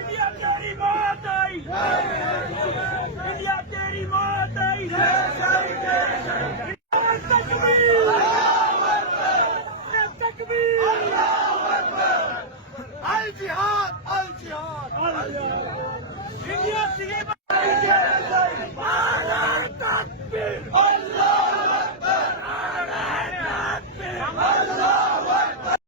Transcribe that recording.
India तेरी मौत आई, India तेरी मौत आई। तकबीर, तकबीर, अल जिहाद, अल जिहाद। इंडिया